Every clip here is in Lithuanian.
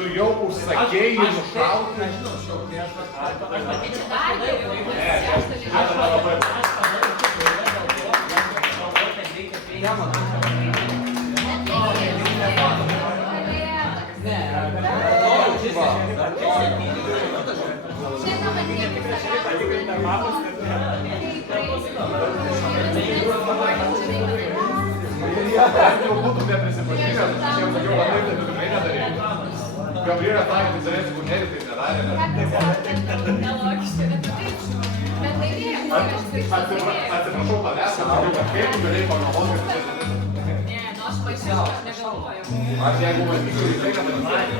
Tu jau užsakėjai nušauti. Aš žinau, šau, tai aš čia dar Jau būtų neprisipažinęs, aš jau sakiau, kad taip tikrai nedarėjai. Gabrielė sakė, tai Zelenskis Kūnėlis taip nedarė. Nelogiškai, bet taip žinau. Bet laimėjau. Atsiprašau tavęs, kad kaip tu galėjai pagalvoti, kad tai Ne, nu aš pačiau, aš negalvojau. aš jeigu matyčiau, tai tai nedarė.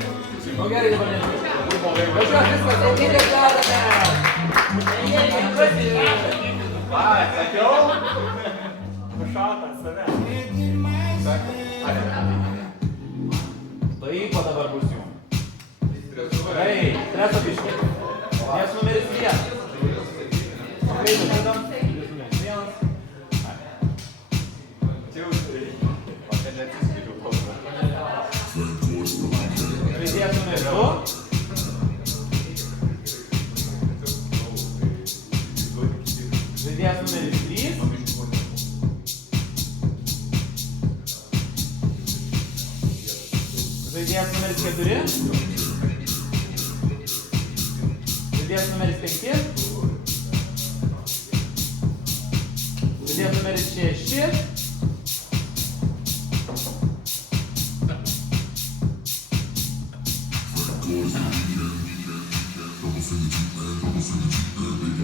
Nu gerai, dabar nežinau. Važiuok, Viskas, traukitės vedame. Ai, sakiau? Nušautas save. Pavyko dabar bus jų. Gerai, streso biškį. Nes numeris 1. Gerai, žaidam. Numeris 1. Žaidėjas numeris 2. Žaidėjas numeris 3. Žaidėjas numeris 4. Žaidėjas numeris 5. Žaidėjas numeris 6.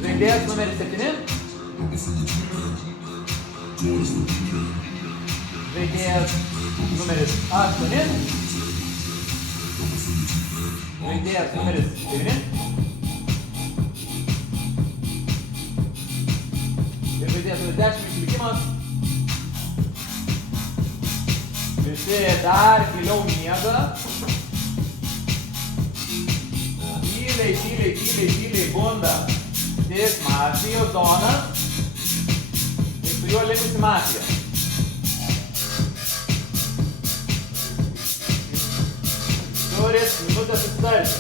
Žaidėjas numeris 7. Žaidėjas numeris 8. Žaidėjas numeris 9. Ir žaidėjas numeris 10 išlikimas. Visi dar giliau miega. Tyliai bunda. Tik mafijos zona. Ir su juo likusi mafija. Turit minutę susitarti.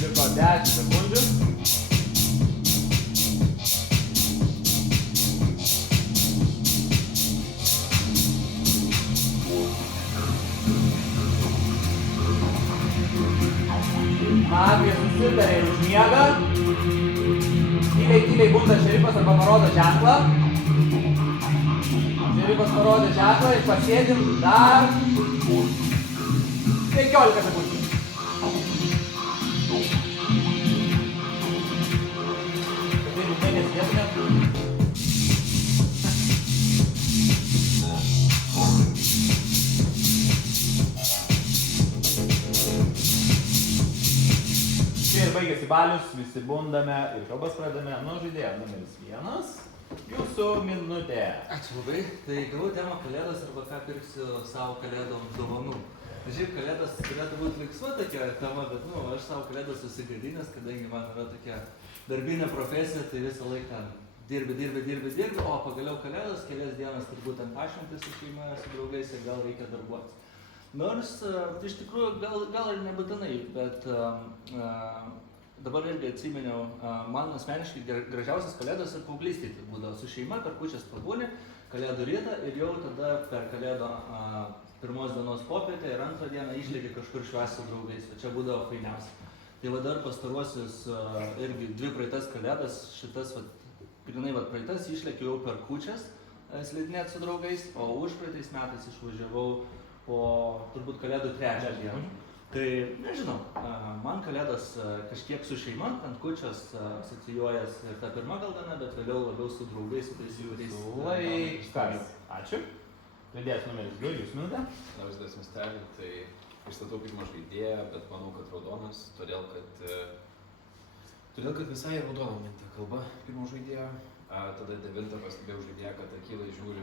Liko 10 sekundžių. Mafija susitarė ir užmiega. Tyliai bunda šerifas arba parodo ženklą. Šerifas parodė ženklą ir pasėdim dar 15 sekundžių. Čia ir baigėsi balius, visi bundame ir kalbas pradame nuo žaidėjo numeris 1. Jūsų minutė. Ačiū labai. Tai gavau temą kalėdos arba ką pirksiu savo kalėdom dovanų. Žiūrėk, kalėdos turėtų būti linksma tokia tema, bet aš savo kalėdas susigadinęs, kadangi man yra tokia darbinė profesija, tai visą laiką dirbi, o pagaliau kalėdos, kelias dienas turbūt ant pašventės su šeima, su draugais ir gal reikia darbuotis. Nors iš tikrųjų gal ir nebūtinai, bet dabar irgi atsiminiau, man asmeniškai gražiausias kalėdos ir paauglystėj tai būdavo su šeima, per kūčias pabūni, kalėdų rytą ir jau tada per kalėdo pirmos dienos popietę ir antrą dieną išlėki kažkur švęsti su draugais, o čia būdavo fainiausia. Tai va dar pastaruosius irgi 2 praeitas kalėdas, šitas va, grinai va praeitas išlėkiau jau per kūčias slidinėti su draugais, o užpraeitais metais išvažiavau po turbūt kalėdų 3 dieną. Tai nežinau, man kalėdos kažkiek su šeima, ant kūčios asocijuojas ir ta pirma gal diena, bet vėliau labiau su draugais, su tais jūrais. Laikas. Ačiū. Žaidėjas numeris 2, jūs minutę. Vaizdas miestelį, tai pristatau pirmą žaidėją, bet manau, kad raudonas, todėl kad visai raudona man ta kalba pirmo žaidėjo. Tada 9 pastebėjau žaidėją, kad akylai žiūri,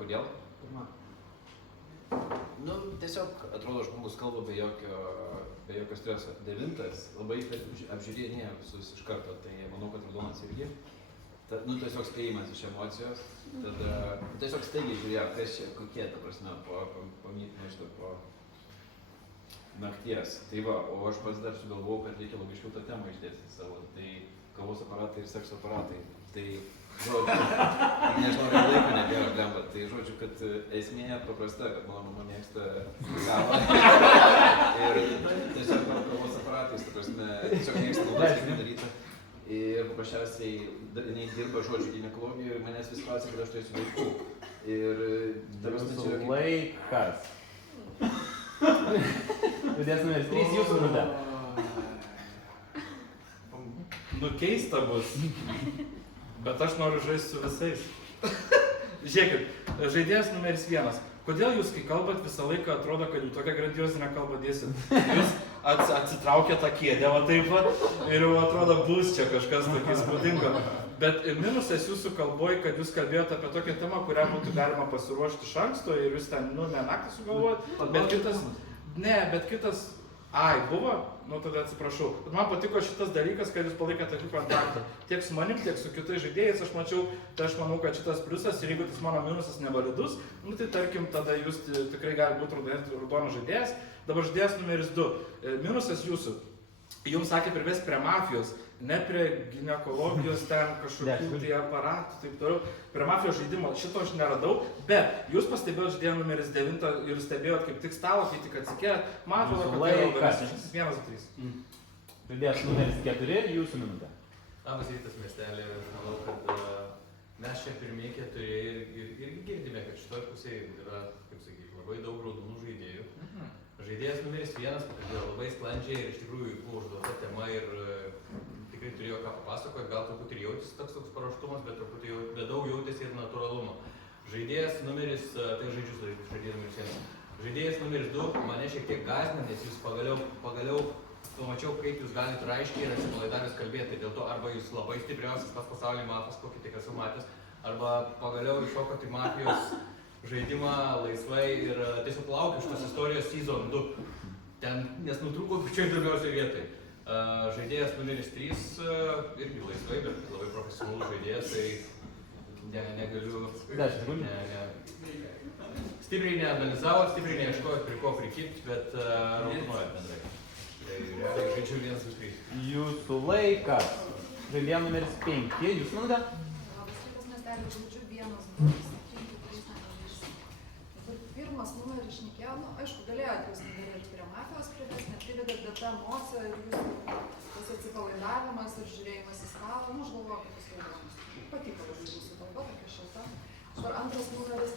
kodėl pirma. Nu, tiesiog atrodo žmogus kalba be jokio streso. 9 labai apžiūrinėja visus iš karto, tai manau, kad raudonas irgi. Nu, tiesiog spėjimas iš emocijos. Tada tiesiog staigiai žiūrėjo, kas čia, kokie, ta prasme, po nakties. Tai va, o aš pats dar sugalvojau, kad reikia labai šiltą temą išdėstyti savo. Tai kavos aparatai ir sekso aparatai. Tai, žodžiu, nežinau, ar laiko nebėra blemba. Tai, žodžiu, kad esmė paprasta, kad mano mama mėgsta kavą. Ir tiesiog kavos aparatais, ta prasme, tiesiog mėgsta naudos kiekvieną rytą. Ir paprasčiausiai jinai dirba, žodžiu, ginekologijoje ir manęs vis klausia, kad aš turėsiu vaikų. Ir Jūsų laikas. Žaidėjas numeris 3, jūsų minutė. Nu keista bus, bet aš noriu žaisti su visais. Žiūrėkit, žaidėjas numeris 1. Kodėl jūs, kai kalbat, visą laiką atrodo, kad jūs tokią grandiozinę kalbą dėsit? Jūs atsitraukia tą kėdę, va taip va, ir jau atrodo bus čia kažkas tokį spūdingo. Bet minusas jūsų kalboj, kad jūs kalbėjote apie tokią temą, kurią būtų galima pasiruošti iš anksto ir jūs ten, nu, ne naktį sugalvojat, bet kitas, buvo, nu tada atsiprašau. Bet man patiko šitas dalykas, kad jūs palaikėte tokių kontaktą. Tiek su manim, tiek su kitais žaidėjais aš mačiau, tai aš manau, kad šitas pliusas ir jeigu tas mano minusas nevalidus, nu tai tarkim, tada jūs tikrai gali būti raudonas žaidėjas. Dabar žaidėjas numeris 2. Minusas jūsų. Jums sakė privesti prie mafijos, ne prie ginekologijos ten kažkokių tai aparatų, taip toliau. Prie mafijos žaidimo šito aš neradau, bet jūs pastebėjot žaidėją numeris 9 ir stebėjot kaip tik stalo, kai tik atsikėlėt, man atrodo, kad tai yra raudonas. 1, 2, 3. Žaidėjas numeris 4, jūsų minutė. Labas rytas miestelė, manau, kad mes čia pirmieji 4 ir girdime, kad šitoje pusėje yra, kaip sakyti, labai daug raudonų žaidėjų. Žaidėjas numeris 1 pakalbėjo labai sklandžiai ir iš tikrųjų buvo užduota tema ir tikrai turėjo ką papasakoti, gal truputį ir jautėsi toks paruoštumas, bet truputį daug jautėsi ir natūralumo. Žaidėjas numeris, tai žaidėjas numeris 1. Žaidėjas numeris 2 mane šiek tiek gąsdina, nes jūs pagaliau pamačiau, kaip jūs galite raiškiai ir atsipalaidavęs kalbėti. Dėl to arba jūs labai stipriausias pas pasaulį mafas, kokį tik esu matęs, arba pagaliau iššokot į mafijos žaidimą laisvai ir tiesiog laukiu šitos istorijos season 2. Ten, nes nutrūko pačioj įdomiausioj vietoj. Žaidėjas numeris 3 irgi laisvai, bet labai profesionalus žaidėjas, tai negaliu... Stipriai neanalizavot, stipriai neieškojot, prie ko prikipti, bet raudonuojat bendrai. Tai realiai žaidžiu 1, 2, 3. Jūsų laikas. Žaidėjas numeris 5, jūsų minutė. Labas rytas miestelį, žaidžiu 1, 2, 3. Pirmas numeris šnekėjo, nu, aišku, galėjot jūs ir prie mafijos privesti, neprivedėt, bet ta emocija ir jūsų tas atsipalaidavimas ir žiūrėjimas į stalą, nu, aš galvoju, kad jūs raudonas. Patiko jūsų kalba, tokia šilta. Dabar antras numeris,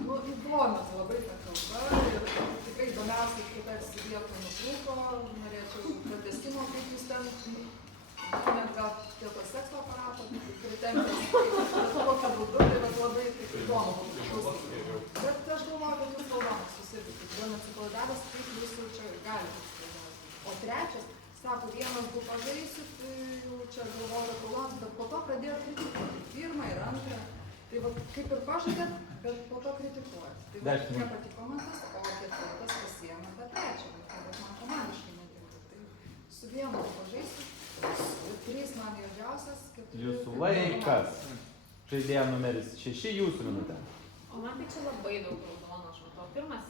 nu, įdomias labai ta kalba ir tikrai įdomiausiai, kaip tarsi vietą nutrūko, norėčiau pratęsimo, kaip jūs ten, net gal dėl to sekso aparato, pritempęs, kokią būdu, tai bet labai įdomu. Bet aš galvoju, kad jūs raudonas susirgit, vien atsipalaidavęs, kaip jūs jau čia galite atsipalaidavęs. O trečias, sako, 1, 2 pažaisit, jau čia galvoju, kad raudonas, bet po to pradėjo kritikuoti. 1 ir 2. Tai va, kaip ir pažadėt, bet po to kritikuojat. Tai va, nepatiko man tas, o 4 pasiėmė tą 3, bet man komandiškai netinka. Tai su 1 pažaisit. 3 man juodžiausias, 4... Jūsų laikas. Žaidėjas numeris 6, jūsų minutė. O man tai čia labai daug raudonų, aš matau. Pirmas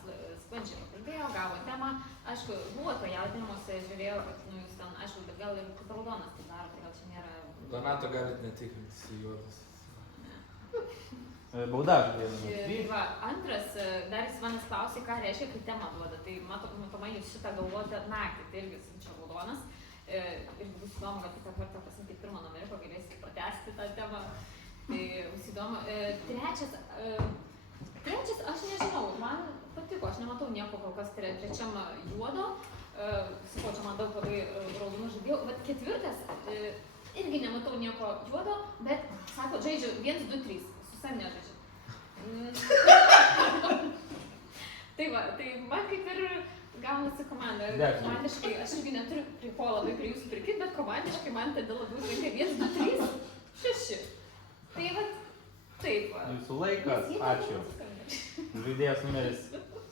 sklandžiai pakalbėjo, gavo temą. Aišku, buvo to jaudinimuose, žiūrėjau, kad nu, jūs ten, aišku, bet gal ir kaip raudonas tai daro, tai gal čia nėra... Donato galit netikrinti, juodas. Bauda žaidėjas numeris 3. Va, antras, dar jis manęs klausė, ką reiškia, kai temą duoda. Tai matomai jūs šitą galvojate naktį, tai irgi čia raudonas. Ir bus įdomu, kad kitą kartą pasakyti pirmą numerį, pagalėsite pratęsti tą temą. Tai bus įdomu. Trečias, aš nežinau, man patiko, aš nematau nieko kol kas trečiam juodo. Sakau, čia man daug labai raudonų žaidėjų, bet ketvirtas irgi nematau nieko juodo, bet sako, žaidžiu 1, 2, 3, su savim nežaidžiu. Tai va, tai man kaip ir gaunasi komanda. Komandiškai, aš irgi neturiu prie ko labai prie jūsų prikit, bet komandiškai man tada labiau žaidė 1, 2, 3, 6. Tai va, taip va. Jūsų laikas, ačiū. Žaidėjas numeris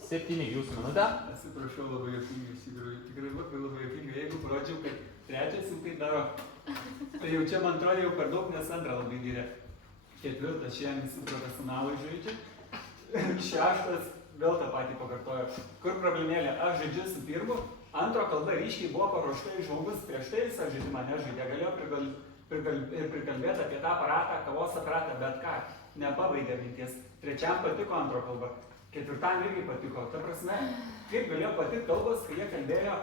7, jūsų minutė. Atsiprašau, labai juokingai, iš tikrųjų, tikrai labai juokingai, jeigu parodžiau, kad trečias jau tai daro. Tai jau čia man atrodo jau per daug, nes antrą labai gyrė. Ketvirtas šiandien visi profesionalai žaidžia. Šeštas vėl tą patį pakartojo. Kur problemėlė? Aš žaidžiu su pirmu, antro kalba ryškiai buvo paruošta žmogus prieš tai visą žaidimą nežaidė. Galėjo prikalbėti apie tą aparatą, kavos aparatą, bet ką. Nepabaigė minties. Trečiam patiko antro kalba. Ketvirtam irgi patiko. Ta prasme, kaip galėjo patikti kalbos, kai jie kalbėjo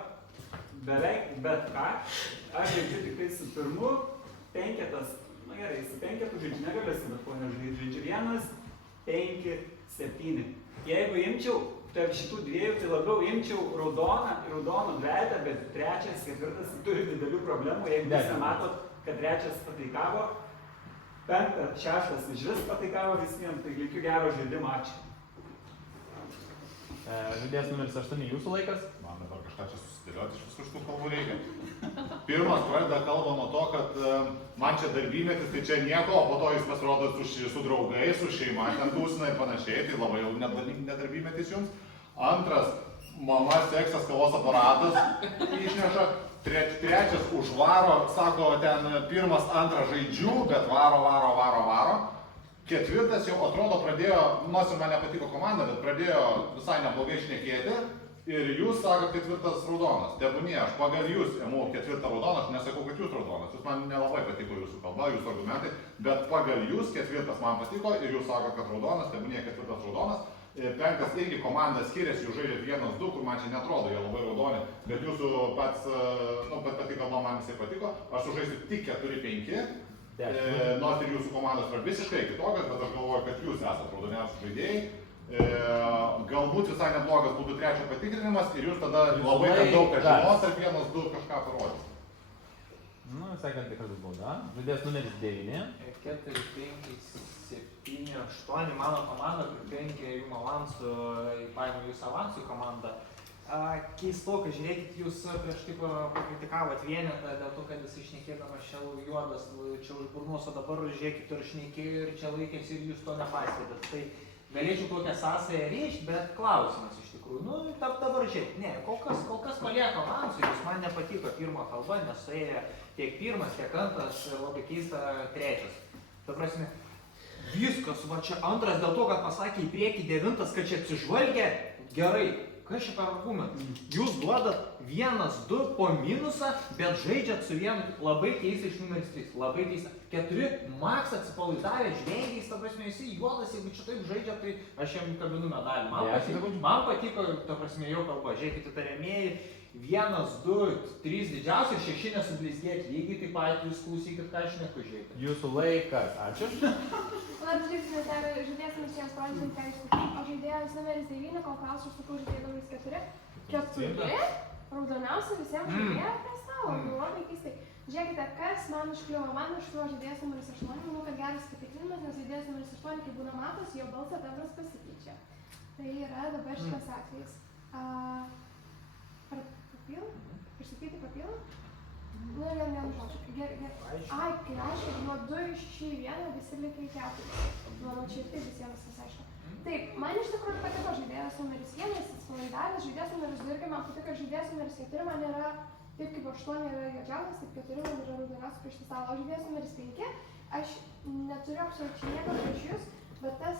beveik bet ką. Aš žaidžiu tik tai su pirmu, penketas, na gerai, su penketu žaidžiu negalėsiu, bet ko nežaidžiu 1, 5, 7. Jeigu imčiau tarp šitų dviejų, tai labiau imčiau raudoną dvejetą, bet trečias, ketvirtas turi didelių problemų. Jeigu jūs nematot, kad trečias pataikavo, penktas, šeštas išvis pataikavo visiems, tai linkiu gero žaidimo, ačiū. Žaidėjas numeris 8, jūsų laikas. Man dabar kažką čia susidėlioti iš visų šitų kalbų reikia. Pirmas pradeda kalbą nuo to, kad man čia darbymetis, tai čia nieko, o po to jis pasirodo su draugais, su šeima, ten tūsina ir panašiai, tai labai jau nedarbymetis jums. Antras, mama seksas kavos aparatas išneša. Trečias užvaro, sako, ten pirmas, antras žaidžiu, bet varo. Ketvirtas jau atrodo pradėjo, nors ir man nepatiko komanda, bet pradėjo visai neblogai šnekėti. Ir jūs sakot ketvirtas raudonas. Tebūnie, aš pagal jūs ėmu ketvirtą raudoną, aš nesakau, kad jūs raudonas. Jūs man nelabai patiko jūsų kalba, jūsų argumentai, bet pagal jūs ketvirtas man patiko ir jūs sakot, kad raudonas, tebūnie ketvirtas raudonas. Penktas irgi komanda skiriasi, jūs žaidžiat 1, 2, kur man čia netrodo, jie labai raudoni, bet jūsų pati kalba man visai patiko. Aš sužaisiu tik 4, 5. Nors ir jūsų komandos yra visiškai kitokios, bet aš galvoju, kad jūs esate raudoniausi žaidėjai. Galbūt visai neblogas būtų trečio patikrinimas ir jūs tada labai daug ką žinos ar 1, 2 kažką parodys. Nu, sekant tikras bauda. Žaidėjas numeris 9. 4, 5, 7, 8 mano komanda, kur 5 jum avansų, paėmė jūs avansų komandą. Keistokai, žiūrėkit, jūs prieš tai pakritikavot vienetą dėl to, kad jis išnekėdamas čia juodas, čia už burnos, o dabar žiūrėkit ir šnekėjo ir čia laikėsi ir jūs to nepastebėt. Tai galėčiau tokią sąsąją reikšti, bet klausimas iš tikrųjų. Nu, dabar žiūrėk, ne, kol kas palieka avansų, jūs man nepatiko pirma kalba, nes suėjo tiek pirmas, tiek antras, labai keista trečias. Ta prasme, viskas, va čia antras dėl to, kad pasakė į priekį 9, kad čia atsižvalgia, gerai. Kas čia per argumentą? Jūs duodat 1, 2 po minusą, bet žaidžiat su vienu labai keista iš numeris 3. Labai keista. 4 maks atsipalaidavę žvengiais, ta prasme, jisai juodas, jeigu čia taip žaidžia, tai aš jam kabinu medalį. Man patiko, ta prasme, jo kalba. Žiūrėkite, tariamieji, 1, 2, 3 didžiausi ir 6 nesublizgėti. Lygiai taip pat jūs klausykit, ką aš neku žiūrėti. Jūsų laikas, ačiū. Labas rytas, dar žaidėjas numeris 8, ką jūs sakyti, o žaidėjas numeris 9, kol klausiu, aš sakau žaidėjas numeris 4. 4, raudoniausia visiems žaidėjas prie stalo, labai keistai. Žiūrėkite, kas man užkliuvo žaidėjas numeris 8, manau, kad geras patikrinimas, nes žaidėjas numeris 8, kai būna matos, jo balsas bendras pasikeičia. Tai yra dabar šitas atvejis. Išsakyti papilą? Nu, vienu žodžiu. Ai, kai reiškia, nuo 2 iš 6 į 1 visi likę į 4. Manau, čia ir taip visiems vis aišku. Taip, man iš tikrųjų patiko žaidėjas numeris 1, jis atsipalaidavęs, žaidėjas numeris 2 irgi man patiko, žaidėjas numeris 4 man yra, taip kaip 8 yra juodžiausias, taip 4 man yra raudoniausias prieš tą stalą, o žaidėjas numeris 5, aš neturiu absoliučiai nieko prieš jūs, bet tas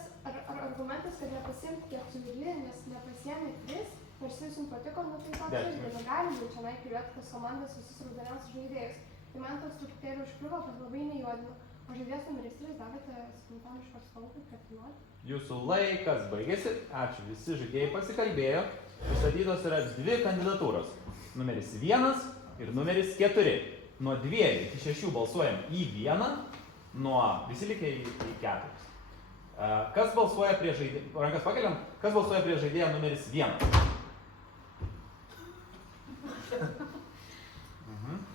argumentas, kad nepasiimti 4, nes nepasiėmė 3, nors jis jums patiko, nu tai toks irgi, negalim jau čia naikliuoti tas komandas visus raudoniausius žaidėjus. Tai man toks truputėlį užkliuvo, kad labai nejuodinu. O žaidėjas numeris 3 davėte spontaniškos spalvų kaip kapitonuoti? Jūsų laikas baigėsi. Ačiū. Visi žaidėjai pasikalbėjo. Pristatytos yra dvi kandidatūros. Numeris 1 ir numeris 4. Nuo 2 iki 6 balsuojam į 1, nuo visi likę į 4. Kas balsuoja prie žaidėją? Rankas pakeliam. Kas balsuoja prie žaidėją numeris 1?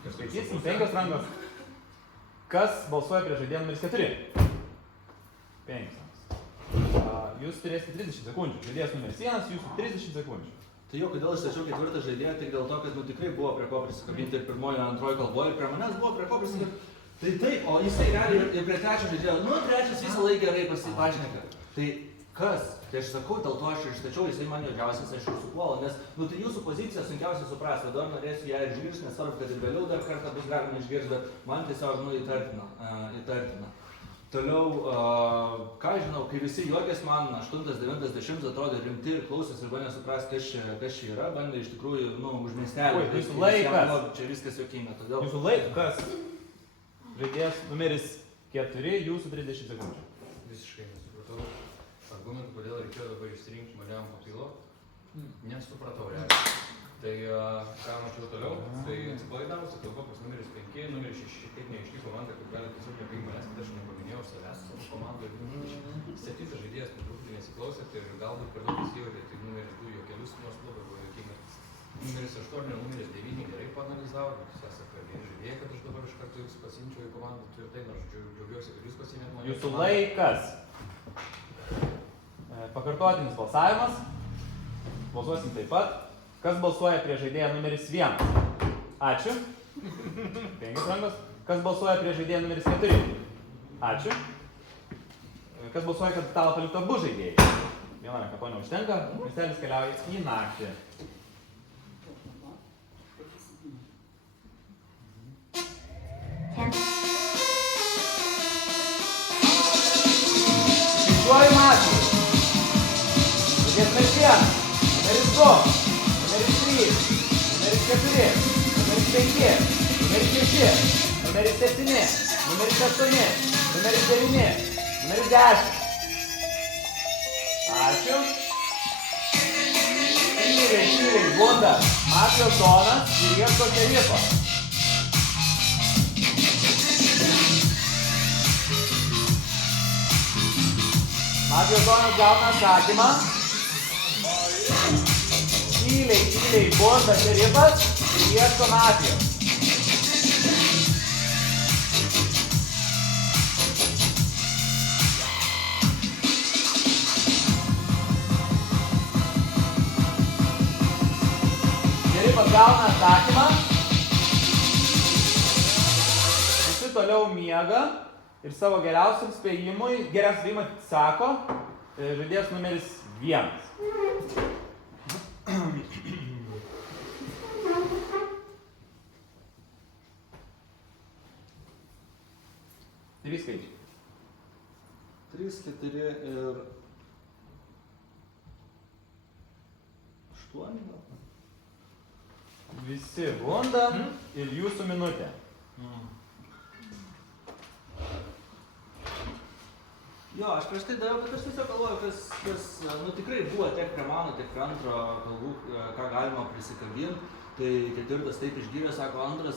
Skaitysim 5 rankos. Kas balsuoja prie žaidėją numeris 4? 5. Jūs turėsite 30 sekundžių. Žaidėjas numeris 1, jūsų 30 sekundžių. Tai jo, kodėl aš stačiau 4 žaidėją, tik dėl to, kad tikrai buvo prie ko prisikabinti ir pirmojo, antrojo kalboje, ir prie manęs buvo prie ko prisikabinti. Tai taip, o jisai gali ir prie trečio žaidėjo, trečias visą laiką gerai pasipašneka. Tai kas? Tai aš sakau, dėl to aš ir stačiau, jisai man juodžiausias, aš ir supuolu, nes, tai jūsų pozicija sunkiausiai suprasti, dabar norėsiu ją išgirsti, nesvarbu, kad ir vėliau dar kartą bus galima išgirsti, bet man tiesiog, įtartina. Toliau, ką žinau, kai visi juokės man 8, 9, 10 atrodė rimti ir klausės ir bandė suprasti, kas čia yra, bandė iš tikrųjų, užmiestelį. Jūsų laikas. Čia viskas juokinga, todėl... Jūsų laikas. Žaidėjas numeris 4, jūsų 30 sekundžių. Visiškai nesupratau argumentų, kodėl reikėjo dabar išsirinkti mane ant papilo. Nesupratau realiai. Tai ką mačiau toliau, tai atsipalaidavus, tai kalba numeris 5, numeris 6 šiek tiek neaiški komanda, kaip gali tiesiog nepink manęs, kad aš nepaminėjau savęs savo komandoje. 7 žaidėjas truputį nesiklausėt ir galbūt per daug įsijautė, tai numeris 2 juokelius nors labai buvo juokingas. Numeris 8 ir numeris 9 gerai paanalizavo, jūs esate vieni žaidėjai, kad aš dabar iš karto jūs pasiimčiau į komandą, tvirtai, nors džiaugiuosi, kad jūs pasiimėt mane. Jūsų laikas. Pakartotinis balsavimas. Balsuosim taip pat. Kas balsuoja prie žaidėją numeris 1? Ačiū. 5 rankos. Kas balsuoja prie žaidėją numeris 4? Ačiū. Kas balsuoja, kad stalą paliktų abu žaidėjai? Vieną ranką to neužtenka. Miestelis keliauja į naktį. Skaičiuoju mačą. Žaidėjas numeris 1, numeris 2, numeris 3, numeris 4, numeris 5, numeris 6, numeris 7, numeris 8, numeris 9, numeris 10. Ačiū. Tyliai, bunda. Mafijos zonas ir ieško šerifo. Mafijos zonas gauna atsakymą. Tyliai bunda šerifas ir ieško mafijos. Šerifas gauna atsakymą. Visi toliau miega ir savo geriausiam spėjimui, sako žaidėjas numeris 1. Trys skaičiai. 3, 4 ir 8 gal? Visi bunda ir jūsų minutė. Jo, aš prieš tai daviau, bet aš tiesiog galvoju, kas tikrai buvo tiek prie mano, tiek prie antro kalbų, ką galima prisikabinti. Tai 4 taip išgyrė, sako 2,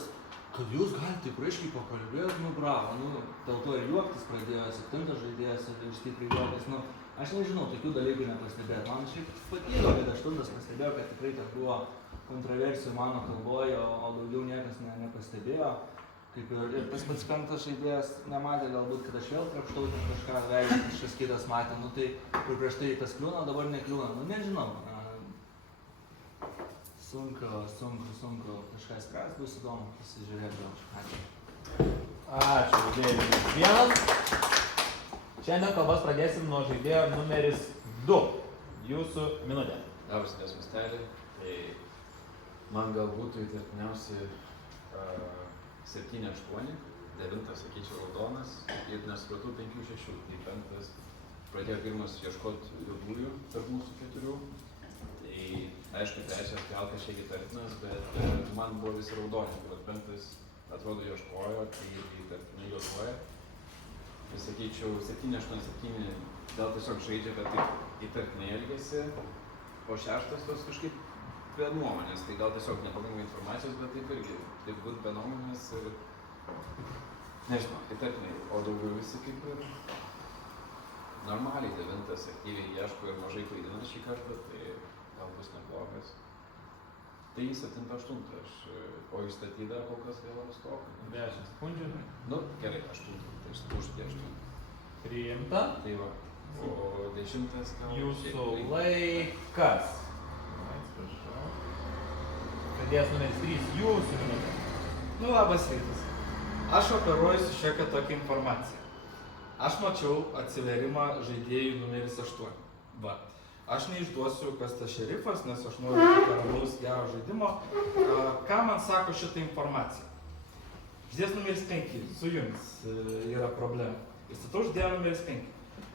kad jūs galite taip raiškiai pakalbėti, bravo, dėl to ir juoktis pradėjo 7 žaidėjas ir stipriai juoktis, aš nežinau, tokių dalykų nepastebėjau. Man šiaip patiko, kad 8 pastebėjo, kad tikrai tas buvo kontroversijų mano kalboje, o daugiau niekas nepastebėjo. Kaip ir tas pats 5 žaidėjas nematė galbūt, kad aš vėl krapštau kažką veikia, kažkas kitas matė, tai kur prieš tai tas kliūna, dabar nekliūna, nežinau. Sunku kažką spręs, bus įdomu pasižiūrėti. Ačiū. Ačiū, žaidėjai numeris 1. Šiandien kalbas pradėsim nuo žaidėjo numeris 2. Jūsų minutė. Labas, miestelį. Tai man gal būtų įtartiniausi 7-8, 9 sakyčiau raudonas ir nesupratau 5-6. Tai 5 pradėjo pirmas ieškoti juodųjų tarp mūsų 4. Tai aišku, 3 gal kažkiek įtartinas, bet man buvo visi raudoni. Tai 5 atrodo ieškojo, tai įtartinai juoduoja. sakyčiau, 7-8-7, gal tiesiog žaidžia, bet taip įtartinai elgesi, o 6 tos kažkaip be nuomonės, tai gal tiesiog nepakankamai informacijos, bet taip irgi, taip būt be nuomonės ir, nežinau, įtartinai, o daugiau visi kaip ir normaliai 9 aktyviai ieško ir mažai klaidina šį kartą, tai gal bus neblogas. Tai 7-8, o įstatyti dar kol kas vėl stoka. 10 sekundžių. Nu, gerai, 8, tai uždė 8. Priimta. Tai va, o 10 gal... Jūsų laikas. Atsiprašau. Žaidėjas numeris 3, jūsų minutė. Nu, labas rytas. Aš operuoju su šiokia tokia informacija. Aš mačiau atsiverimą žaidėjų numeris 8. Va. Aš neišduosiu, kas tas šerifas, nes aš noriu ramaus gero žaidimo. Ką man sako šitą informaciją? Žaidėjas numeris 5, su jumis yra problema. Įstatau žaidėją numeris 5.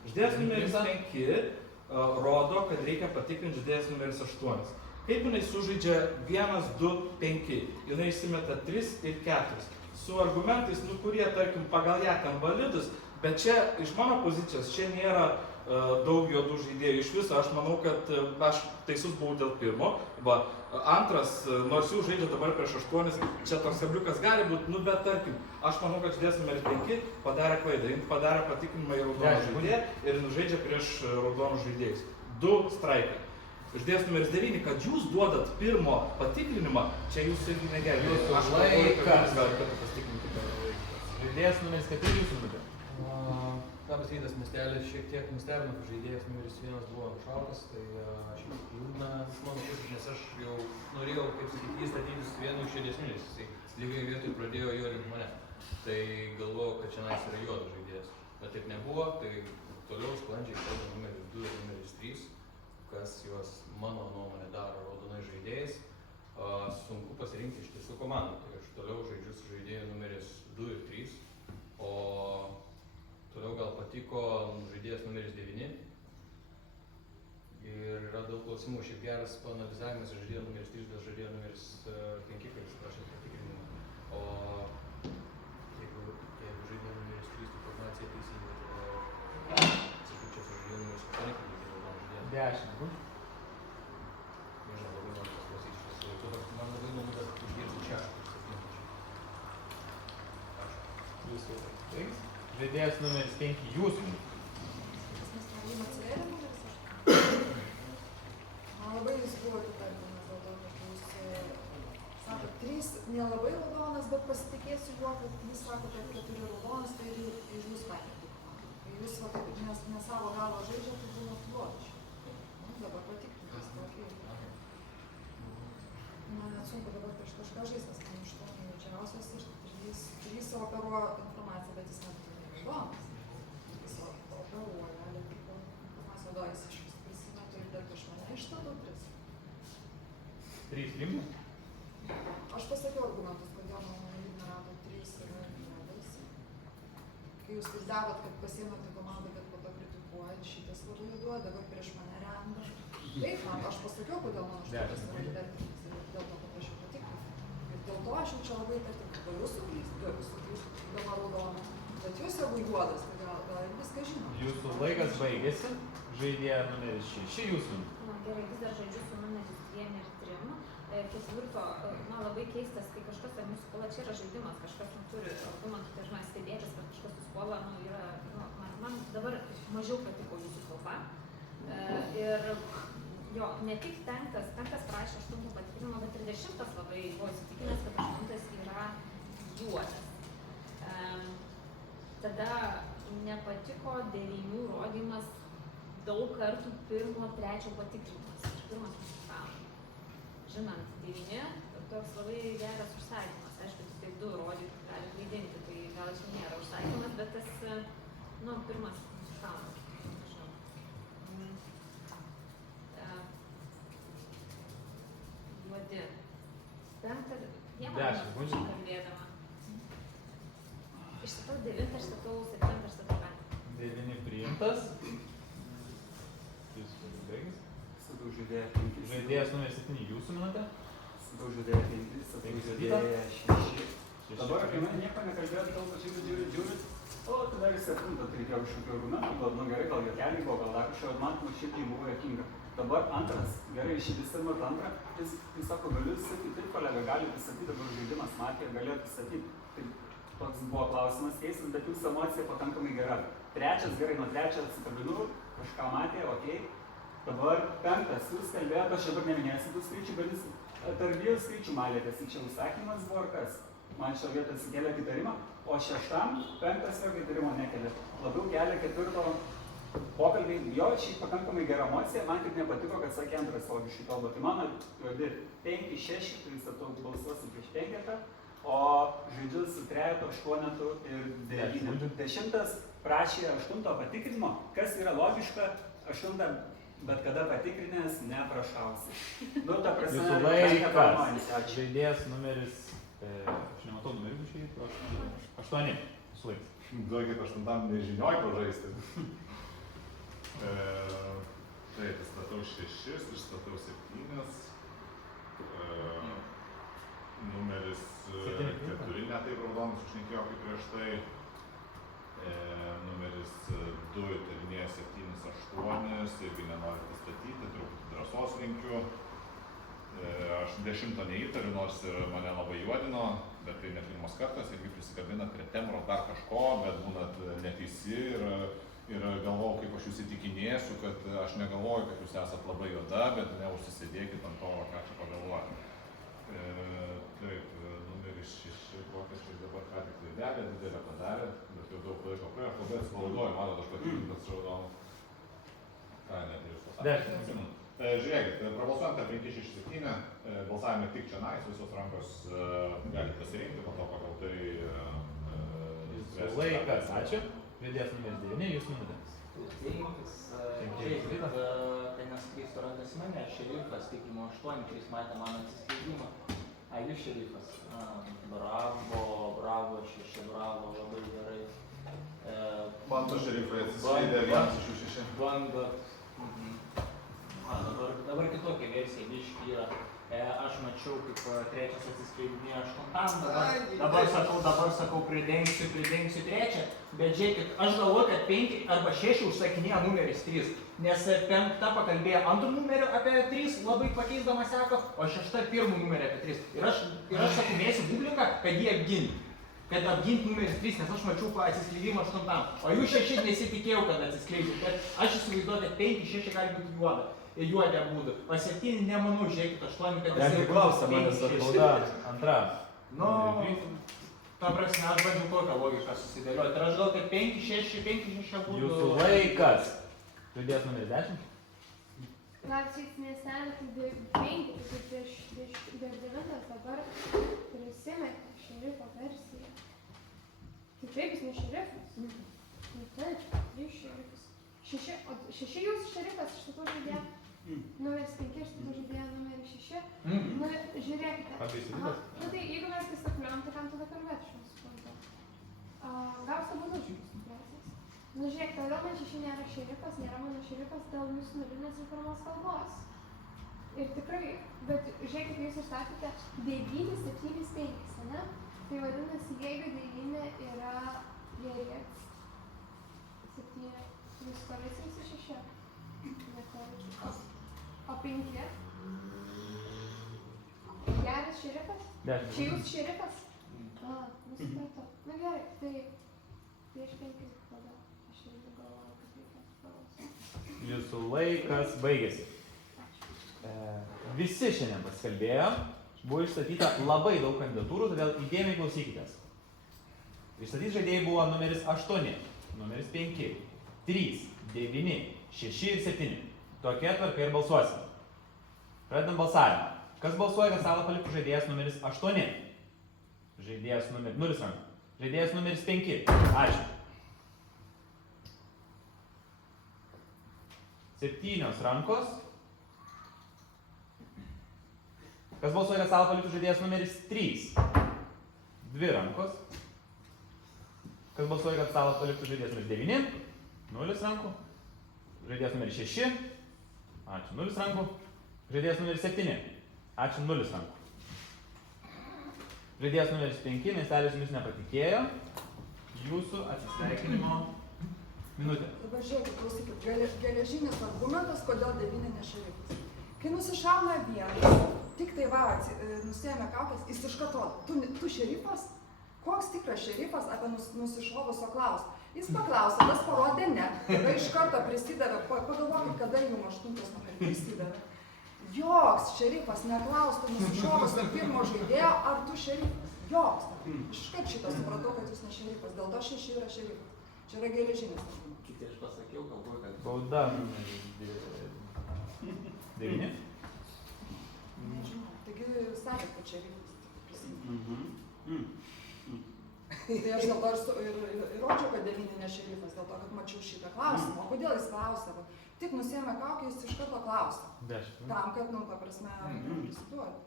Žaidėjas numeris 5 rodo, kad reikia patikrinti žaidėjas numeris 8. Kaip jinai sužaidžia 1, 2, 5, jinai įsimeta 3 ir 4. Su argumentais, nu kurie, tarkim, pagal ją ten validus, bet čia iš mano pozicijos, čia nėra daug juodų žaidėjų. Iš viso aš manau, kad aš teisus buvau dėl pirmo. Va. Antras, nors jau žaidžia dabar prieš 8, čia toks kabliukas gali būti, nu bet tarkim, aš manau, kad žaidėjas numeris 5 padarė klaidą. Jis padarė patikrinimą į raudoną žaidėją ir žaidžia prieš raudonus žaidėjus. 2 straikai. Žaidėjas numeris 9, kad jūs duodat pirmo patikrinimą, čia jūs irgi negelbėjate. Jūsų laikas. Žaidėjas numeris 4, jūsų minutė. Labas rytas, miestelis šiek tiek nustebino, kad žaidėjas numeris 1 buvo nušautas, tai aš jau liūdna mano pusės, nes aš jau norėjau, kaip sakyti, jį statyti su vienu iš šedesniais, jisai lygiai vietoj pradėjo juodinti mane. Tai galvojau, kad čia yra juodas žaidėjas, bet taip nebuvo, tai toliau sklandžiai kalba numeris 2 ir numeris 3, kas juos mano nuomonė daro raudonais žaidėjais. Sunku pasirinkti iš tiesų komandą, tai aš toliau žaidžiu su žaidėjų numeris 2 ir 3, o toliau gal patiko žaidėjas numeris 9 ir yra daug klausimų. Šiaip geras paanalizavimas žaidėjo numeris 3 dėl žaidėjo numeris 5, kai jis prašė patikrinimą. O jeigu žaidėjo numeris 3 informacija teisinga, tai sakyčiau, žaidėjo numeris 8, kai reikėjo žaidėjo. 10 sekundžių. Nežinau, labai noriu pasiklausyti iš tiesų. Man labai įdomu, kad išgirsti čia. Jūsų laikas. Žaidėjas numeris 5, jūsų minutė. Man labai jūs buvote tarpinas dėl to, kad jūs sakot 3 nelabai raudonas, bet pasitikėsiu juo, kad jūs sakote 4 raudonas, tai ir jūs patikite. Kai jūs ne savo galvo žaidžiate, tai buvo logiška. Dabar patikrinės tokį. Man net sunku dabar prieš kažką žaistas, man iš to nejaučiausias ir 3 operuoja informaciją, bet jis nebūtų raudonas. Jis operuoja, gali tik informaciją naudojasi iš vis prisimetu ir dar prieš mane ištada 3. 3 priimta. Aš pasakiau argumentus, kodėl mano lygina rado 3 yra nedas. Kai jūs taip davot, kad pasiėmėte komandą, bet po to kritikuojat, šitas labai įduoda, dabar prieš mane randa. Taip, aš pasakiau, kodėl mano štukas yra įvertinis ir dėl to paprašiau patikrinti. Ir dėl to aš jau čia labai įtartinu. Galiu suklysti, gama raudona. Bet jūs jeigu juodas, tai gal ir viską žino. Jūsų laikas baigėsi. Žaidėja numeris 6, jūsų minutė. Na gerai, vis dar žaidžiu su numeris 2 ir 3. Ketvirto, na labai keistas, kai kažkas, ar mūsų kola čia yra žaidimas, kažkas turi argumentų, tai žmonės stebėtis, kad kažkas su kola, man dabar mažiau patiko jūsų kalba. Ir jo, ne tik 5 prašė 8 patikrinimo, bet ir 10 labai buvo įsitikinęs, kad 8 yra juodas. Tada nepatiko 9 rodymas daug kartų 1, 3 patikrinimas. Iš pirmas nusiprašo. Žinant 9, toks labai geras užsakymas. Aišku, tik tai 2 rodyti gali klaidinti, tai gal čia nėra užsakymas, bet tas, pirmas nusiprašo. Juodi. 5, Dešimt sekundžių. kalbėdama. Išstatau 9, aš statau 7, aš statau 5. 9 priimtas. Jūsų baigėsi. Statau žaidėją 5. Žaidėjas numeris 7, jūsų minutė. Statau žaidėją 5, statau žaidėją 6. Dabar apie mane nieko nekalbėjot, dėl to žiūrit. O, tada ir 7, tai reikėjo kažkokių argumentų, nu gerai, gal juokeliai buvo, gal dar kažkokio, man širdžiai buvo juokinga. Dabar antras, gerai, visi mat antrą, jis sako, galiu sakyti, taip kolega, gali pasakyti, dabar žaidimas matė, galėjo pasakyti. Tai toks buvo klausimas keistas, bet jūsų emocija pakankamai gera. Trečias, gerai, nuo trečio atsikabinu, kažką matė, okei. Dabar penktas, jūs kalbėjote, aš dabar neminėsiu tų skaičių, bet jūs tarp dviejų skaičių malėtės, čia užsakymas buvo ar kas? Man šio vietą sukėlė įtarimą, o šeštam, penktas jokio įtarimo nekelia. Labiau kelia ketvirto pokalbį, jo šiaip pakankamai gera emocija, man tik nepatiko, kad sakė antras logiškai kalba. Tai mano juodi 5, 6, tai statau balsuosiu prieš 5, o žaidžiu su 3, 8 ir 9. 10 prašė 8 patikrinimo, kas yra logiška, 8 bet kada patikrinęs neprašausi. Nu, ta prasme, Jūsų laikas. Žaidėjas numeris, aš nematau numerį šiai, 8. Jūsų laikas. Duokit 8 nežinioj pažaisti. Taip, statau 6 ir statau 7. Numeris 4, ne taip raudonas užnekėjo kaip prieš tai. Numeris 2 įtarinėja 7, 8, irgi nenorite statyti, truputį drąsos linkiu. Aš 10 neįtariu, nors ir mane labai juodino, bet tai ne pirmas kartas, irgi prisikabina prie temro dar kažko, bet būnat neteisi ir galvojau, kaip aš jūs įtikinėsiu, kad aš negalvoju, kad jūs esat labai juoda, bet neužsisėdėkit ant to, ką čia pagalvoti. Taip, numeris 6, kokias čia dabar ką tik klaidelė, didelę padarė, bet jau daug laiko praėjo, aš labai atsipalaiduoju, matot, aš patikintas raudonu. Ką net ir pasakyti. Žiūrėkit, prabalsuojant 5, 6, 7, balsavime tik čia nais, visos rankos galite pasirinkti, po to pagal tai... Laikas, ačiū. Žaidėjas numeris 9, jūs minutėmis. Tai nesakysiu randas mane, šerifas, tik nuo 8, kuris matė mano atsiskleidimą. A, jūs šerifas. Bravo, šeši, bravo, labai gerai. Bando šerifai atsiskleidė, vienas iš jų 6. Bandot. Dabar kitokia versija biški yra. Aš mačiau, kaip trečias atsiskleidinėjo 8, dabar sakau, pridengsiu 3, bet žiūrėkit, aš galvoju, kad 5 arba 6 užsakinėjo numeris 3, nes 5 pakalbėjo antrų numerių apie 3, labai pakeisdama seko, o 6 pirmų numerį apie 3. Ir aš sakumėsiu publiką, kad jie apginti. Kad apginti numeris 3, nes aš mačiau atsiskleidimą 8. O jūs 6 nesitikėjau, kad atsiskleidžiu, bet aš įsivaizduoju, kad 5, 6 gali būti juoda. Juodė būtų. O 7 nemanau, žiūrėkit, 8, kad jis ir klausia manęs ar bauda antra. Nu, ta prasme, aš bandžiau tokią logiką susidėlioti. Ir aš gal, kad 5, 6 būtų... Jūsų laikas. Žaidėjas numeris 10. Gal šiais miestelį, tai 5, tai prieš 9 dabar prisimėte šerifo versiją. Tai taip, jis ne šerifas. Taip, jis šerifas. 6 jūs šerifas, iš tų žaidėjo. Numeris 5, iš tų žaidėjo numeris 6. Nu, žiūrėkite. Pataisytas? Nu tai, jeigu mes įstakuliuojam, tai kam tada kalbėti šiuo suprantu? Gavus abu situacijos. Nu, žiūrėk, toliau man 6 nėra šerifas, nėra mano šerifas dėl jūsų nulinės ir pirmos kalbos. Ir tikrai, bet žiūrėkit, jūs išstatėte 9, 7, 5, ne? Tai vadinasi, jeigu 9 yra geri, 7, jūs koalicijos ir 6. Ne koalicijos. O 5? Geras šerifas? Čia jūs šerifas? Nusipratau. Na gerai, tai prieš 5 tada. Aš irgi galvoju, kad reikėtų paruosti. Jūsų laikas baigėsi. Visi šiandien pasikalbėjo. Buvo išstatyta labai daug kandidatūrų, todėl įdėmiai klausykitės. Išstatyti žaidėjai buvo numeris 8, numeris 5, 3, 9, 6 ir 7. Tokia tvarka ir balsuosim. Pradedam balsavimą. Kas balsuoja, kad salą paliktų žaidėjas numeris 8? Žaidėjas numeris 0 rankų. Žaidėjas numeris 5. Ačiū. 7 rankos. Kas balsuoja, kad salą paliktų žaidėjas numeris 3? 2 rankos. Kas balsuoja, kad salą paliktų žaidėjas numeris 9? 0 rankų. Žaidėjas numeris 6. Ačiū, 0 rankų. Žaidėjas numeris 7. Ačiū, 0 rankų. Žaidėjas numeris 5, miestelis jums nepatikėjo. Jūsų atsisveikinimo minutė. Dabar žiūrėkit, klausykit, geležinis argumentas, kodėl 9 ne šerifas. Kai nusišauna vienas, tik tai va, nusiėmė kaukės, jis iš karto, tu šerifas? Koks tikras šerifas apie nusišovusio klaus? Jis paklausė, tas parodė ne, tada iš karto prisidavė, pagalvokit, kada jums 8 numeris prisidavė. Joks šerifas neklaustų nusišovusio pirmo žaidėjo, ar tu šerifas. Joks. Iš kaip šitą supratau, kad jūs ne šerifas, dėl to 6 yra šerifas. Čia yra geležinis. Kiti aš pasakiau, galvoju, kad... Bauda. 9? Nežinau, taigi sakėt, kad šerifas prisimė. Tai aš dėl to ir rodžiau, kad 9 ne šerifas, dėl to, kad mačiau šitą klausimą. O kodėl jis klausė? Tik nusiėmė kaukę, jis iš karto klausė. 10. Tam, kad, ta prasme, prisiduoti.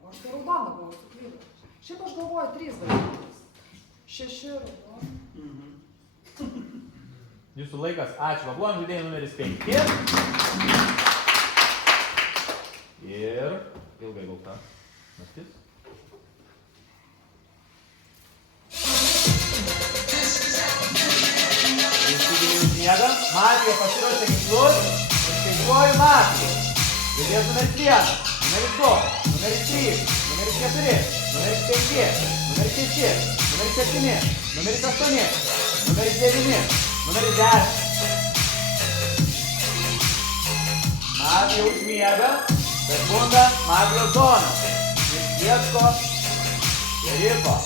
O aš tai raudoną buvau suklydęs. Šiaip aš galvoju 3 dalykus. 6 raudonų. Jūsų laikas, ačiū. Vablon žaidėjai numeris 5. Ir ilgai laukta naktis. Miega, Matija pasiruošė ginklus ir skaičiuoju Matija. Žaidėjas numeris 1, numeris 2, numeris 3, numeris 4, numeris 5, numeris 6, numeris 7, numeris 8, numeris 9, numeris 10. Matija užmiega, bet bunda Matijos zona. Jis ieško šerifo.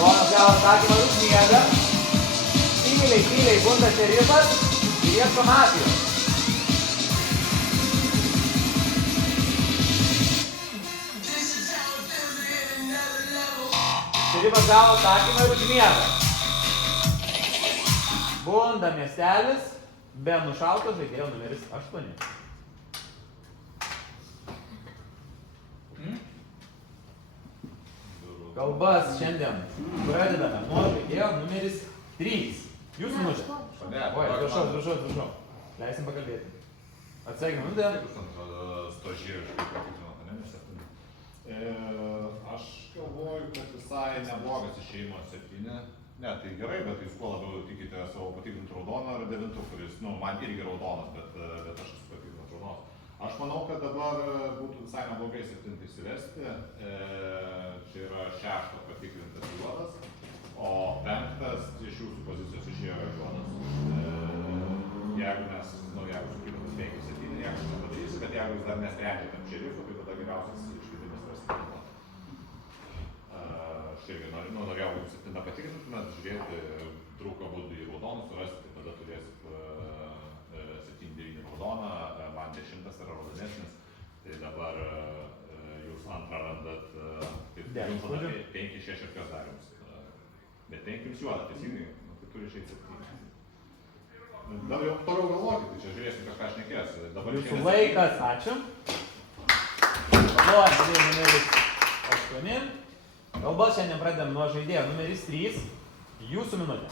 Donas gavo atsakymą ir užmiega. Tyliai bunda šerifas ir ieško Matijos. Šerifas gavo atsakymą ir užmiega. Bunda miestelis, be nušauto žaidėjo numeris 8. Kalbas šiandien pradedame nuo žaidėjo numeris 3. Jūsų minutė. Oi, atsiprašau. Leisim pakalbėti. Atsakymą minutę. Stažyriškai patikrinot, ne? Aš galvoju, kad visai neblogas išėjimas 7. Ne, tai gerai, bet jūs kuo labiau tikite savo patikrinti raudoną ar 9, kuris, man irgi raudonas, bet aš esu patikrinti raudonas. Aš manau, kad dabar būtų visai neblogai 7 įsivesti. Čia yra 6 patikrintas juodas, o 5 iš jūsų pozicijos išėjo juodas. Jeigu mes, jeigu sukitas 5-7, nieko nepadarysi, bet jeigu jūs dar nesprendžiate tarp šerifų, tai tada geriausias iškvietimas rasti. Aš irgi norėjau 7 patikrintumėt, žiūrėti, trūko būdų į raudonų surasti, tai tada turėsit 7-9 raudoną, man 10 yra raudonesnis, tai dabar jūs antrą randat, tai jums tada 5-6 ir kas dar jums. Bet 5 jums juoda, teisingai, tai turi išeiti 7. Dabar jau toliau galvokit, tai čia žiūrėsim kažką šnekės. Jūsų laikas, ačiū. Vablon žaidėjai numeris 8. Kalbas šiandien pradedam nuo žaidėjo numeris 3. Jūsų minutė.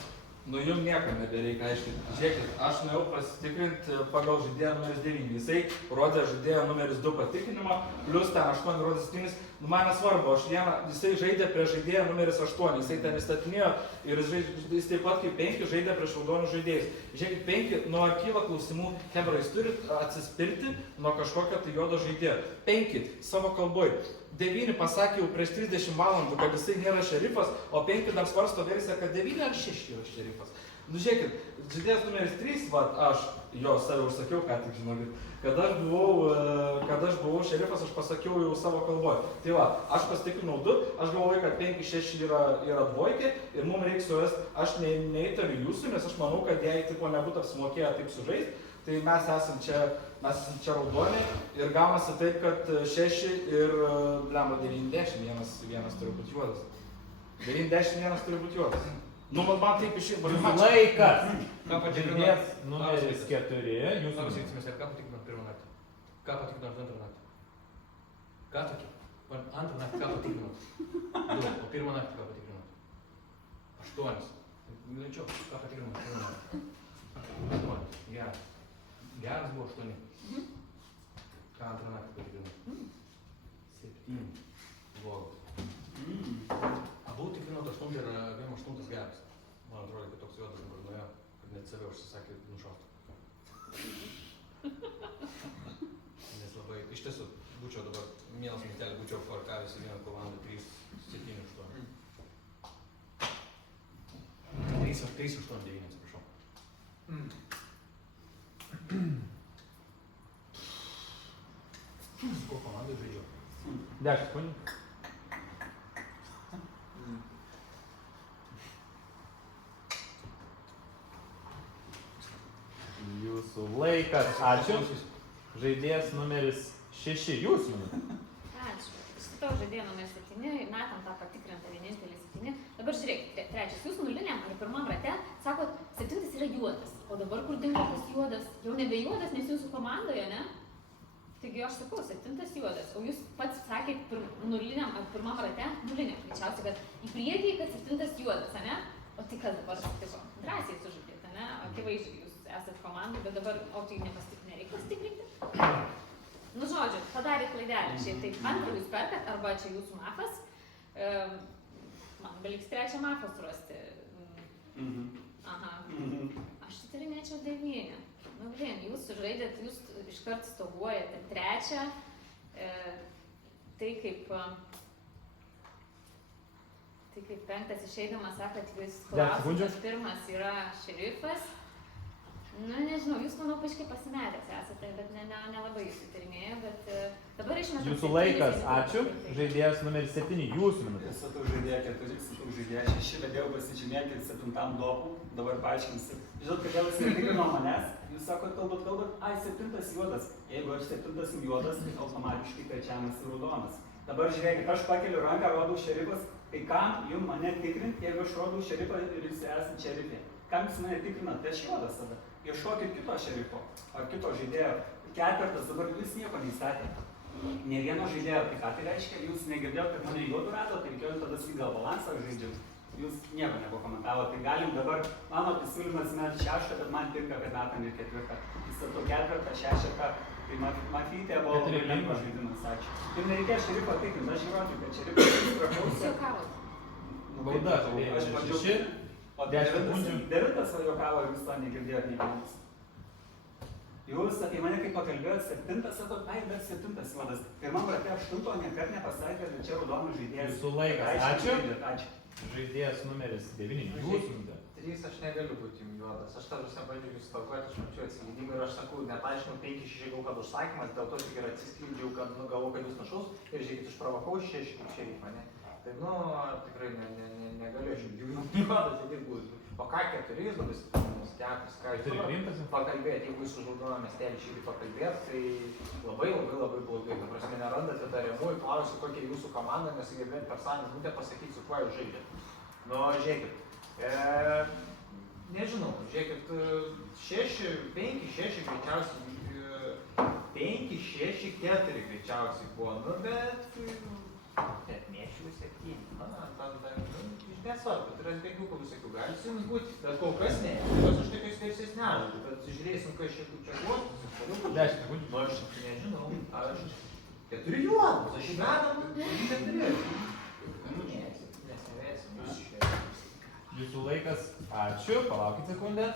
Nu jums nieko nebereikia aiškinti. Žiūrėkit, aš nuėjau pasitikrinti pagal žaidėją numeris 9. Jisai rodė žaidėją numeris 2 patikrinimą, plus ten 8 rodė 7. Nu man nesvarbu, jisai žaidė prieš žaidėją numeris 8. Jisai ten įstatinėjo ir jis taip pat kaip 5 žaidė prieš raudonus žaidėjus. Žiūrėkit, 5, nuo kyla klausimų, hebra, jūs turit atsispirti nuo kažkokio tai juodo žaidėjo. 5 savo kalboj. 9 pasakė jau prieš 30 valandų, kad jisai nėra šerifas, o 5 dar svarsto versiją, kad 9 ar 6 yra šerifas. Nu žiūrėkit, žaidėjas numeris 3, aš jo save užsakiau, ką tik žinokit, kad aš buvau šerifas, aš pasakiau jau savo kalboj. Tai va, aš pasitikrinau 2, aš galvoju, kad 5-6 yra dvojkė ir mums reikia surasti, aš neįtariu jūsų, nes aš manau, kad jei tipo nebūtų apsimokėję taip sužaisti, tai mes esam čia raudoniai ir gaunasi taip, kad 6 ir 90, vienas turi būti juodas. 91 turi būti juodas. Nu, man taip išėjo. Laikas. Ką patikrinot? Žaidėjas numeris 4. Jūsų Labas minutė. rytas, ką patikrinot pirmą naktį? Ką patikrinot antrą naktį? Ką tokį? Antrą naktį ką patikrinot? 2, o pirmą naktį ką patikrinot? 8. Lėčiau, ką patikrinot pirmą naktį? 8. Geras. Geras buvo 8. Ką antrą naktį patikrinot? blogas. Abu tikrinot 8 ir abiem 8 geras. Man atrodo, kad toks juodas dabar nuėjo, kad net save užsisakė nušauti. Nes labai, iš tiesų, būčiau dabar, mielas mintelį, būčiau parkavęs į vieną komandą 3, 7, 8. 3, 8, 9, atsiprašau. Su kuo komandai žaidžiau? 10 sekundžių. Jūsų laikas. Ačiū. Žaidėjas numeris 6. Jūs minutė. Ačiū. Skaitau žaidėją numeris 7, metam tą patikrintą vienintelį 7. Dabar žiūrėkite, trečias, jūs nuliniam ar pirmam rate sakot, 7 yra juodas, o dabar kur dingo tas juodas? Jau nebe juodas, nes jūsų komandoje, ne? Taigi aš sakau, 7 juodas, o jūs pats sakėt nuliniam ar pirmam rate, nuliniam, greičiausiai, kad į priekį, kad 7 juodas, ne? O tai kas dabar atsitiko? Drąsiai sužaidėte, ne? Akivaizdžiai jūs esat komandai, bet dabar, o tai nereikia pasitikrinti? Nu, žodžiu, padarėt klaidelę. Šiaip taip, antrą jūs perkat, arba čia jūsų mafas. Man beliks trečią mafą surasti. Aha. Aš įtarinėčiau 9. Nu, blin, jūs sužaidėt, jūs iškart stoguojate trečią. Tai kaip 5 išeidamas sakot, jūs klausimas pirmas yra šerifas. Nu, nežinau, jūs, manau, kažkaip pasimetęs esate, bet nelabai jūs įtarinėjo, bet dabar išmetam... Jūsų laikas, ačiū. Žaidėjas numeris 7, jūsų minutė. Esu žaidėja 4, sakau žaidėja 6, vedėjau pasižymėti 7 dopų, dabar paaiškinsiu. Žinot, kodėl jis netikrino manęs? Jūs sakot, kalbat, ai, 7 juodas. Jeigu aš 7 juodas, tai automatiškai trečiamas ir raudonas. Dabar žiūrėkit, aš pakeliu ranką, rodau šerifas, tai kam jums mane tikrinti, jeigu aš rodau šerifą ir jūs esate šerifė? Kam jūs mane tikrinat, tai aš juodas tada. Ieškokit kito šerifo ar kito žaidėjo. 4 dabar jūs nieko neįstatėte. Ne vieno žaidėjo, tai ką tai reiškia, jūs negirdėjote, kad mane juodų rado, tai reikėjo tada sakyt gal balansą žaidžiau. Jūs nieko nepakomentavo, tai galim dabar, mano pasiūlymas met 6, bet man tinka, kad metam ir 4. Įstatau 4, 6, tai matyti buvo labai lengvas žaidimas, ačiū. Ir nereikėjo šerifo tikrinti, aš įrodžiu, kad šerifas praklausė. Bauda, žaidėjas 6. O 9 juokavo ir jūs to negirdėjot nei vienas. Jūs apie mane kaip pakalbėjot, 7 sakot, ai, bet 7 juodas. Pirmam rate 8 niekart nepasakė, kad čia raudonų žaidėjas. Jūsų laikas, ačiū. Ačiū. Žaidėjas numeris 9, jūsų minutė. 3 aš negaliu būti jums juodas. Aš tą visą bandžiau jūs stalkuoti, aš mačiau atsileidimą ir aš sakau, net aiškinau 5-6 gal kad užsakymas, dėl to tik ir atsiskleidžiau, kad galvoju, kad jūs našaus ir žiūrėkit, išprovokau 6 šerifą, ne? Tai, nu, tikrai negaliu aš jų juodas, jeigu bus. O ką 4, jūs labai stiprimus, 4, ką jūs pakalbėti, jeigu jūs už raudoną miestelį šį pakalbėt, tai labai blogai. Ta prasme, nerandate tariamų ir klausiu, kokia jūsų komanda, nesugebėt per savo minutę pasakyti, su kuo jūs žaidžiat. Nu, žiūrėkit, nežinau, žiūrėkit, 6, 5, 6 greičiausiai, 5, 6, 4 greičiausiai buvo, nu, bet mėšiu 7, nesvarbu, tai yra bėgiukų visokių gali su jums būti, bet kol kas ne, tos aš tokiais versijos nežadu, bet žiūrėsim, kai šiek tiek čia duotus, nu, aš nežinau, aš 4 juodus, aš įvedam, 4. Nesivėsim, jūs išvėsim. Jūsų laikas, ačiū, palaukit sekundę.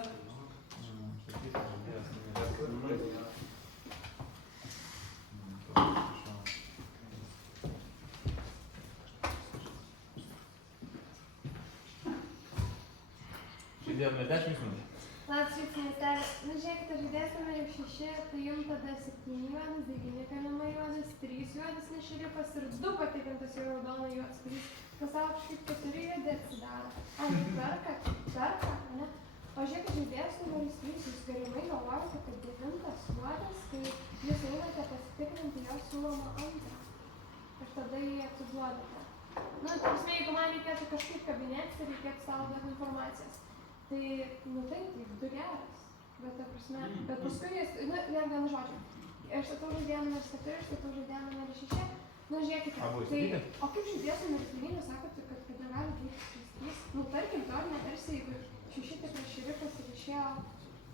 Žaidėjom 10 minučių. Labas rytas, miestelė. Nu, žiūrėkite, žaidėjas numeris 6, tai jums tada 7 juodas, 9 kalima juodas, 3 juodas nešerifas ir 2 patikrintas jau raudono juodas, kuris pasauliškai 4 juodi atsidaro. Ai, perka, ne? O žiūrėkit, žaidėjas numeris 3, jūs galimai galvojate, kad 9 juodas, tai jūs einate pasitikrinti jo siūlomą antrą. Ir tada jį atiduodate. Nu, prasme, jeigu man reikėtų kažkaip kabinėtis, tai reikėtų savo duoti informacijas. Tai, nu taip, 2 geras, bet ta prasme, bet paskui jis, nu, vienu žodžiu, aš statau žaidėją numeris 4, aš statau žaidėją numeris 6, nu žiūrėkite, tai, o kaip žaidėjas numeris 9 sakote, kad negali būti 3, nu tarkim, to ar netarsi, jeigu 6 tikras šerifas ir išėjo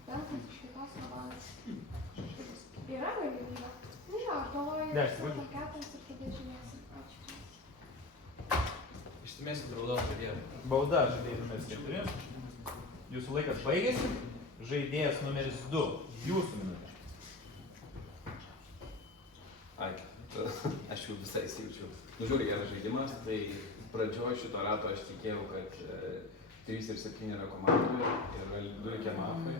5 iš kitos komandos. Yra galimybė? Nu jo, aš galvoju, 4 ir tada žiūrėsim. Sumesit raudoną žaidėją. Bauda žaidėjai numeris 4. Jūsų laikas baigėsi. Žaidėjas numeris 2. Jūsų minutė. Ai, aš jau visai įsijaučiau. Nu, žiūri, geras žaidimas, tai pradžioje šito rato aš tikėjau, kad 3 ir 7 yra komandoje ir 2 likę mafai.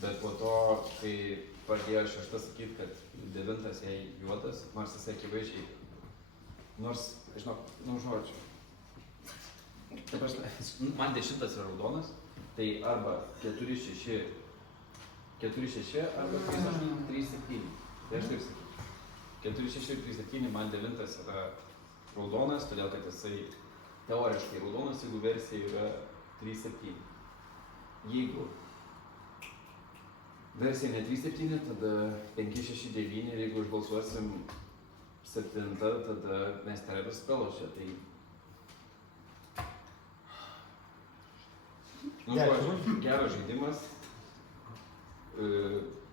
Bet po to, kai pradėjo 6 sakyti, kad 9 jai juodas, nors jis akivaizdžiai, nors, žinok, nu žodžiu. Taip aš, man 10 yra raudonas, tai arba 4-6 arba 3-7. Tai aš taip sakyčiau. 4-6 ir 3-7, man 9 yra raudonas, todėl kad jisai teoriškai raudonas, jeigu versija yra 3-7. Jeigu versija ne 3-7, tada 5-6-9 ir jeigu užbalsuosim 7, tada mes teredas pralošia. Tai... Nu, žodžiu, geras žaidimas.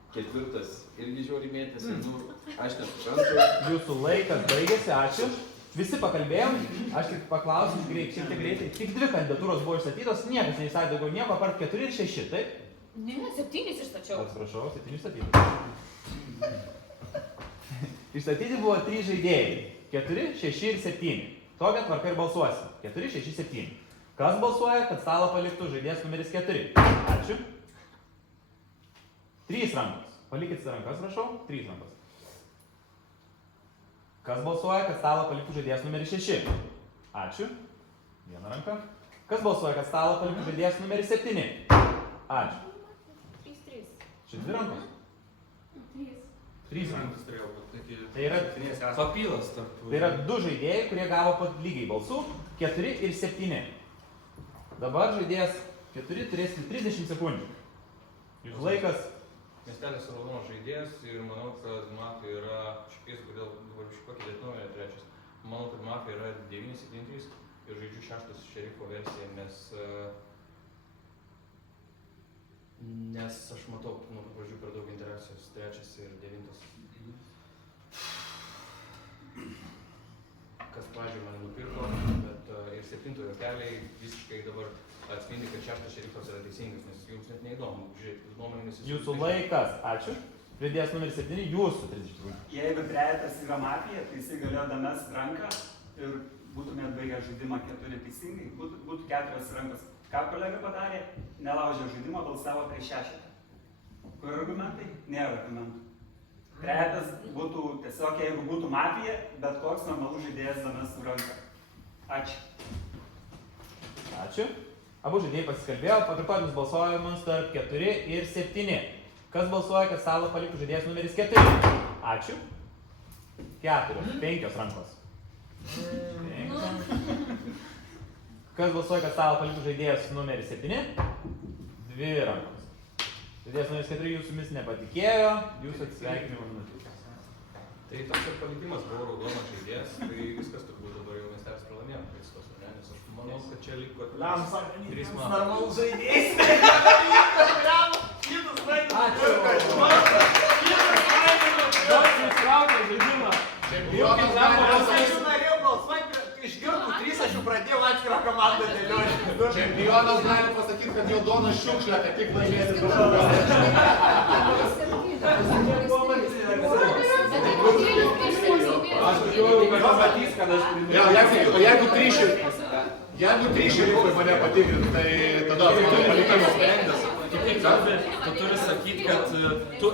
4 irgi žiauriai mėtėsi, nu, aš nesuprantu. Jūsų laikas baigėsi, ačiū. Visi pakalbėjom, aš tik paklausiu šiek tiek greitai. Tik 2 kandidatūros buvo išstatytos, niekas neįstatė daugiau nieko, apart 4 ir 6, taip? Ne, 7 išstačiau. Atsiprašau, 7 išstatyti. Išstatyti buvo 3 žaidėjai. 4, 6 ir 7. Tokia tvarka ir balsuosim. 4, 6, 7. Kas balsuoja, kad stalą paliktų žaidėjas numeris 4? Ačiū. 3 rankos. Palikit rankas, prašau. 3 rankos. Kas balsuoja, kad stalą paliktų žaidėjas numeris 6? Ačiū. 1 ranka. Kas balsuoja, kad stalą paliktų žaidėjas numeris 7? Ačiū. 3. Čia 2 rankos. 3 rankos. turėjau būti. Tai yra, Papylas tarp. tai yra 2 žaidėjai, kurie gavo po lygiai balsų. 4 ir 7. Dabar žaidėjas 4 turės 30 sekundžių. Jūsų laikas. Miestelis raudonas žaidėjas ir manau, kad mafija yra, šiaip kodėl dabar pakeitėt numerį 3. Manau, kad mafija yra 973 ir žaidžiu 6 šerifo versiją, nes aš matau, nuo pradžių per daug interakcijos 3 ir 9. Kas pradžioje mane nupirko, bet ir 7 juokeliai visiškai dabar atspindi, kad 6 šerifas yra teisingas, nes jums net neįdomu. Žiūrėkit, nuomonėmis Jūsų laikas. Ačiū. Žaidėjas numeris 7, jūsų 30 sekundžių. Jeigu 3 yra mafija, tai jisai galėjo damest ranką ir būtumėt baigę žaidimą 4 teisingai, būtų 4 rankos. Ką kolega padarė? Nelaužė žaidimą, balsavo prieš 6. Kur argumentai? Nėra argumentų. 3 būtų tiesiog, jeigu būtų mafija, bet koks normalus žaidėjas damestų ranką. Ačiū. Ačiū. Abu žaidėjai pasikalbėjo, pakartotinis balsuojamas tarp 4 ir 7. Kas balsuoja, kad stalą paliktų žaidėjas numeris 4? Ačiū. 4, 5 rankos. 5. Kas balsuoja, kad stalą paliktų žaidėjas numeris 7? 2 rankos. Žaidėjas numeris 4 jūsų nepatikėjo, jūsų atsisveikinimo minutė. Tai toks ir palikimas buvo raudonas žaidėjas, tai viskas turbūt dabar jau miestelis pralaimėjo Kristos, ne? Nes aš manau, kad čia liko 3 metų. Normalus žaidėjas. Ačiū. Aš jau pradėjau atskirą komandą dėlioti. Čempionas gali pasakyti, kad jo Donas šiukšlė, kad tik laimėsi Aš tikiuoju, kad pamatys, kad aš priminsiu. Jeigu 3 mane patikrint, tai tada palikimas. Tu turi sakyti, kad tu